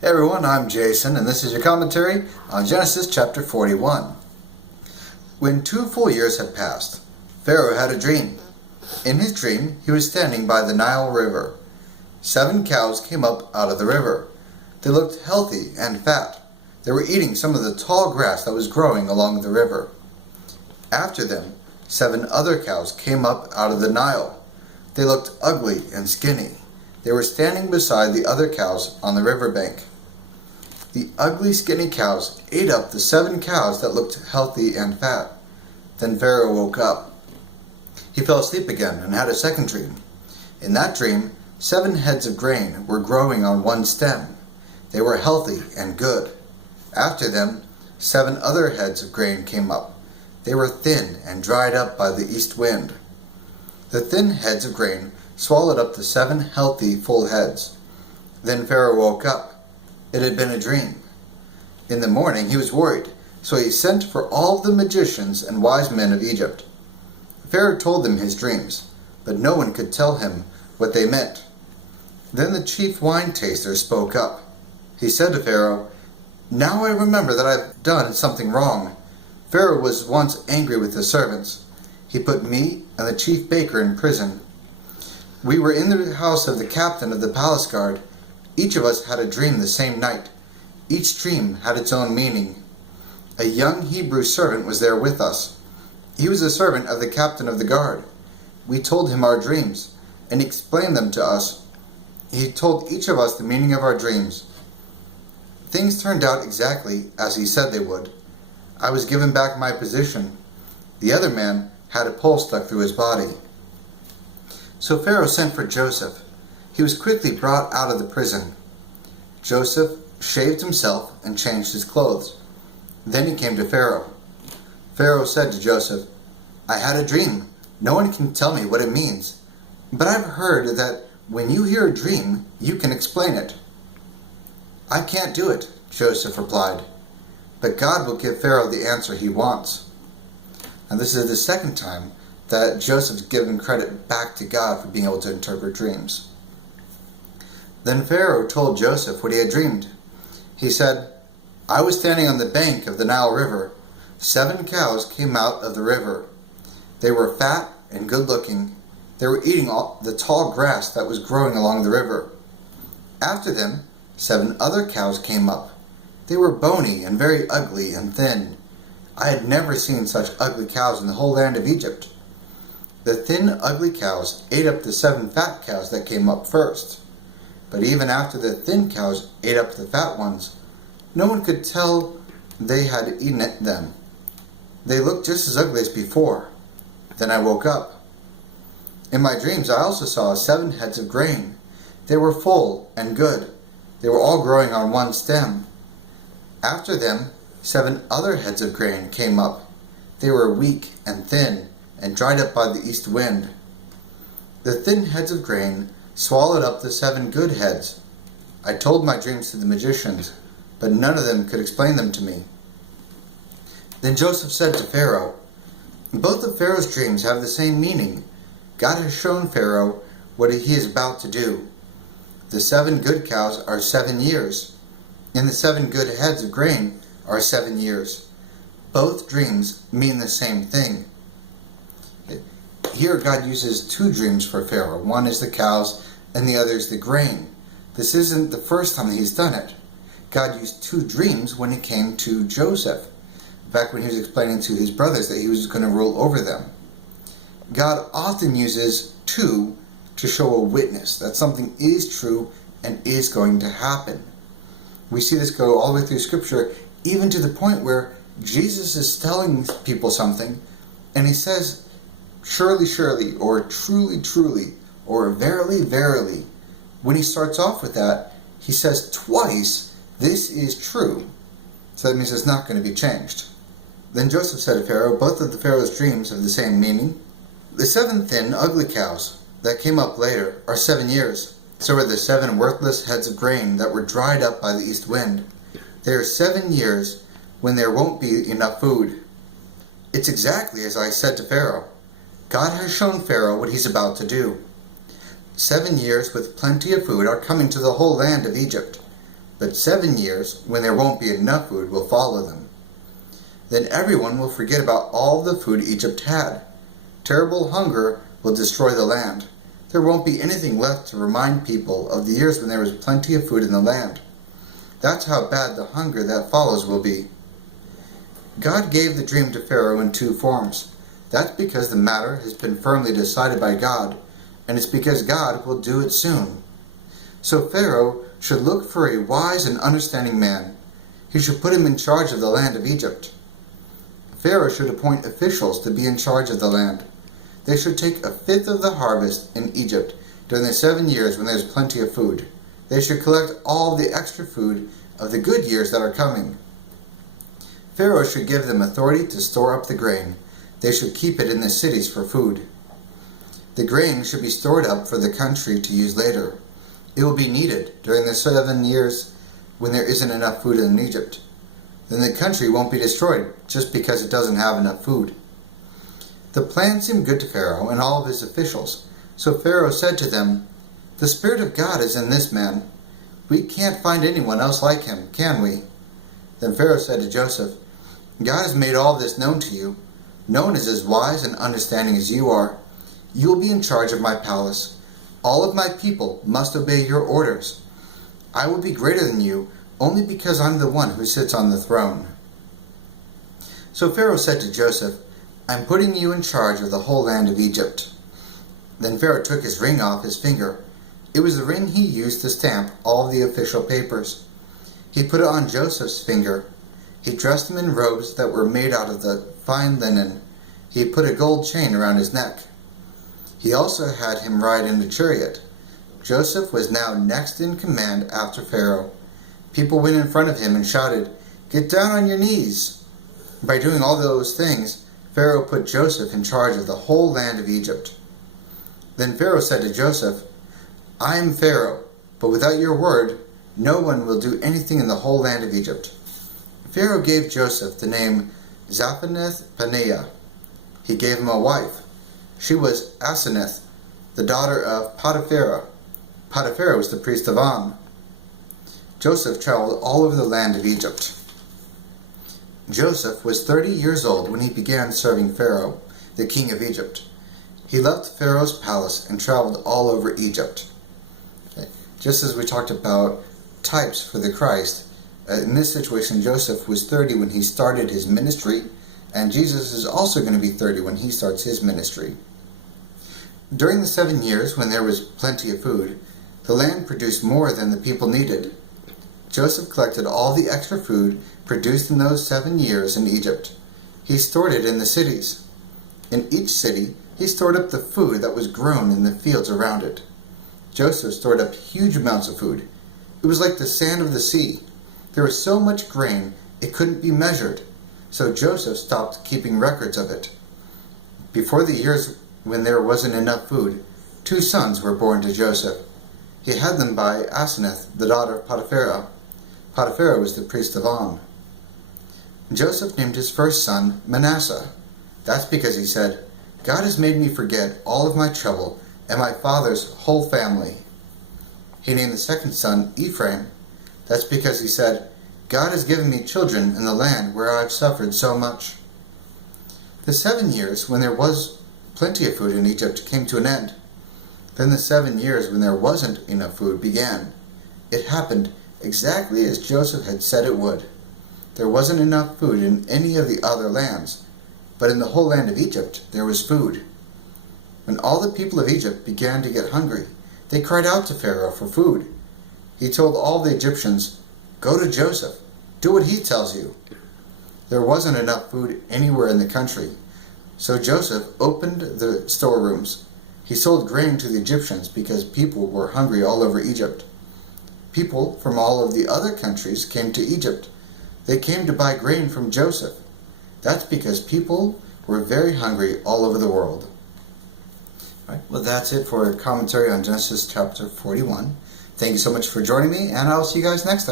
Hey everyone, I'm Jason, and this is your commentary on Genesis chapter 41. When 2 full years had passed, Pharaoh had a dream. In his dream, he was standing by the Nile River. 7 cows came up out of the river. They looked healthy and fat. They were eating some of the tall grass that was growing along the river. After them, 7 other cows came up out of the Nile. They looked ugly and skinny. They were standing beside the other cows on the riverbank. The ugly, skinny cows ate up the 7 cows that looked healthy and fat. Then Pharaoh woke up. He fell asleep again and had a second dream. In that dream, 7 heads of grain were growing on one stem. They were healthy and good. After them, 7 other heads of grain came up. They were thin and dried up by the east wind. The thin heads of grain swallowed up the 7 healthy, full heads. Then Pharaoh woke up. It had been a dream. In the morning he was worried, so he sent for all the magicians and wise men of Egypt. Pharaoh told them his dreams, but no one could tell him what they meant. Then the chief wine taster spoke up. He said to Pharaoh, "Now I remember that I've done something wrong. Pharaoh was once angry with his servants. He put me and the chief baker in prison. We were in the house of the captain of the palace guard. Each of us had a dream the same night. Each dream had its own meaning. A young Hebrew servant was there with us. He was a servant of the captain of the guard. We told him our dreams, and he explained them to us. He told each of us the meaning of our dreams. Things turned out exactly as he said they would. I was given back my position. The other man had a pole stuck through his body." So Pharaoh sent for Joseph. He was quickly brought out of the prison. Joseph shaved himself and changed his clothes. Then he came to Pharaoh. Pharaoh said to Joseph, "I had a dream. No one can tell me what it means. But I've heard that when you hear a dream, you can explain it." "I can't do it," Joseph replied. "But God will give Pharaoh the answer he wants." And this is the second time that Joseph's given credit back to God for being able to interpret dreams. Then Pharaoh told Joseph what he had dreamed. He said, "I was standing on the bank of the Nile River. 7 cows came out of the river. They were fat and good-looking. They were eating all the tall grass that was growing along the river. After them, 7 other cows came up. They were bony and very ugly and thin. I had never seen such ugly cows in the whole land of Egypt. The thin, ugly cows ate up the 7 fat cows that came up first. But even after the thin cows ate up the fat ones, no one could tell they had eaten them. They looked just as ugly as before. Then I woke up. In my dreams I also saw 7 heads of grain. They were full and good. They were all growing on one stem. After them, 7 other heads of grain came up. They were weak and thin and dried up by the east wind. The thin heads of grain swallowed up the 7 good heads. I told my dreams to the magicians, but none of them could explain them to me." Then Joseph said to Pharaoh, "Both of Pharaoh's dreams have the same meaning. God has shown Pharaoh what he is about to do. The 7 good cows are 7 years, and the 7 good heads of grain are 7 years. Both dreams mean the same thing." Here God uses 2 dreams for Pharaoh. One is the cows and the other is the grain. This isn't the first time that he's done it. God used 2 dreams when it came to Joseph, back when he was explaining to his brothers that he was going to rule over them. God often uses 2 to show a witness that something is true and is going to happen. We see this go all the way through Scripture, even to the point where Jesus is telling people something, and he says, "Surely, surely," or "truly, truly," or "verily, verily." When he starts off with that, he says twice, "This is true." So that means it's not going to be changed. Then Joseph said to Pharaoh, "Both of the Pharaoh's dreams have the same meaning. The 7 thin, ugly cows that came up later are 7 years. So are the 7 worthless heads of grain that were dried up by the east wind. There are 7 years when there won't be enough food. It's exactly as I said to Pharaoh. God has shown Pharaoh what he's about to do. 7 years with plenty of food are coming to the whole land of Egypt. But 7 years, when there won't be enough food, will follow them. Then everyone will forget about all the food Egypt had. Terrible hunger will destroy the land. There won't be anything left to remind people of the years when there was plenty of food in the land. That's how bad the hunger that follows will be. God gave the dream to Pharaoh in 2 forms. That's because the matter has been firmly decided by God, and it's because God will do it soon. So Pharaoh should look for a wise and understanding man. He should put him in charge of the land of Egypt. Pharaoh should appoint officials to be in charge of the land. They should take 1/5 of the harvest in Egypt during the 7 years when there's plenty of food. They should collect all the extra food of the good years that are coming. Pharaoh should give them authority to store up the grain. They should keep it in the cities for food. The grain should be stored up for the country to use later. It will be needed during the 7 years when there isn't enough food in Egypt. Then the country won't be destroyed just because it doesn't have enough food. The plan seemed good to Pharaoh and all of his officials. So Pharaoh said to them, "The Spirit of God is in this man. We can't find anyone else like him, can we?" Then Pharaoh said to Joseph, "God has made all this known to you. No one is as wise and understanding as you are. You will be in charge of my palace. All of my people must obey your orders. I will be greater than you only because I'm the one who sits on the throne." So Pharaoh said to Joseph, "I'm putting you in charge of the whole land of Egypt." Then Pharaoh took his ring off his finger. It was the ring he used to stamp all the official papers. He put it on Joseph's finger. He dressed him in robes that were made out of the fine linen. He put a gold chain around his neck. He also had him ride in a chariot. Joseph was now next in command after Pharaoh. People went in front of him and shouted, "Get down on your knees." By doing all those things, Pharaoh put Joseph in charge of the whole land of Egypt. Then Pharaoh said to Joseph, "I am Pharaoh, but without your word, no one will do anything in the whole land of Egypt." Pharaoh gave Joseph the name Zaphenath-Paneah. He gave him a wife. She was Asenath, the daughter of Potiphera. Potiphera was the priest of On. Joseph traveled all over the land of Egypt. Joseph was 30 years old when he began serving Pharaoh, the king of Egypt. He left Pharaoh's palace and traveled all over Egypt. Okay. Just as we talked about types for the Christ, in this situation Joseph was 30 when he started his ministry, and Jesus is also going to be 30 when he starts his ministry. During the 7 years when there was plenty of food, the land produced more than the people needed. Joseph collected all the extra food produced in those 7 years in Egypt. He stored it in the cities. In each city, he stored up the food that was grown in the fields around it. Joseph stored up huge amounts of food. It was like the sand of the sea. There was so much grain, it couldn't be measured. So Joseph stopped keeping records of it. Before the years when there wasn't enough food, 2 sons were born to Joseph. He had them by Asenath, the daughter of Potiphera. Potiphera was the priest of On. Joseph named his first son Manasseh. That's because he said, "God has made me forget all of my trouble and my father's whole family." He named the second son Ephraim. That's because he said, "God has given me children in the land where I've suffered so much." The 7 years when there was plenty of food in Egypt came to an end. Then the 7 years when there wasn't enough food began. It happened exactly as Joseph had said it would. There wasn't enough food in any of the other lands, but in the whole land of Egypt there was food. When all the people of Egypt began to get hungry, they cried out to Pharaoh for food. He told all the Egyptians, "Go to Joseph, do what he tells you." There wasn't enough food anywhere in the country, so Joseph opened the storerooms. He sold grain to the Egyptians because people were hungry all over Egypt. People from all of the other countries came to Egypt. They came to buy grain from Joseph. That's because people were very hungry all over the world. All right, well, that's it for a commentary on Genesis chapter 41. Thank you so much for joining me, and I'll see you guys next time.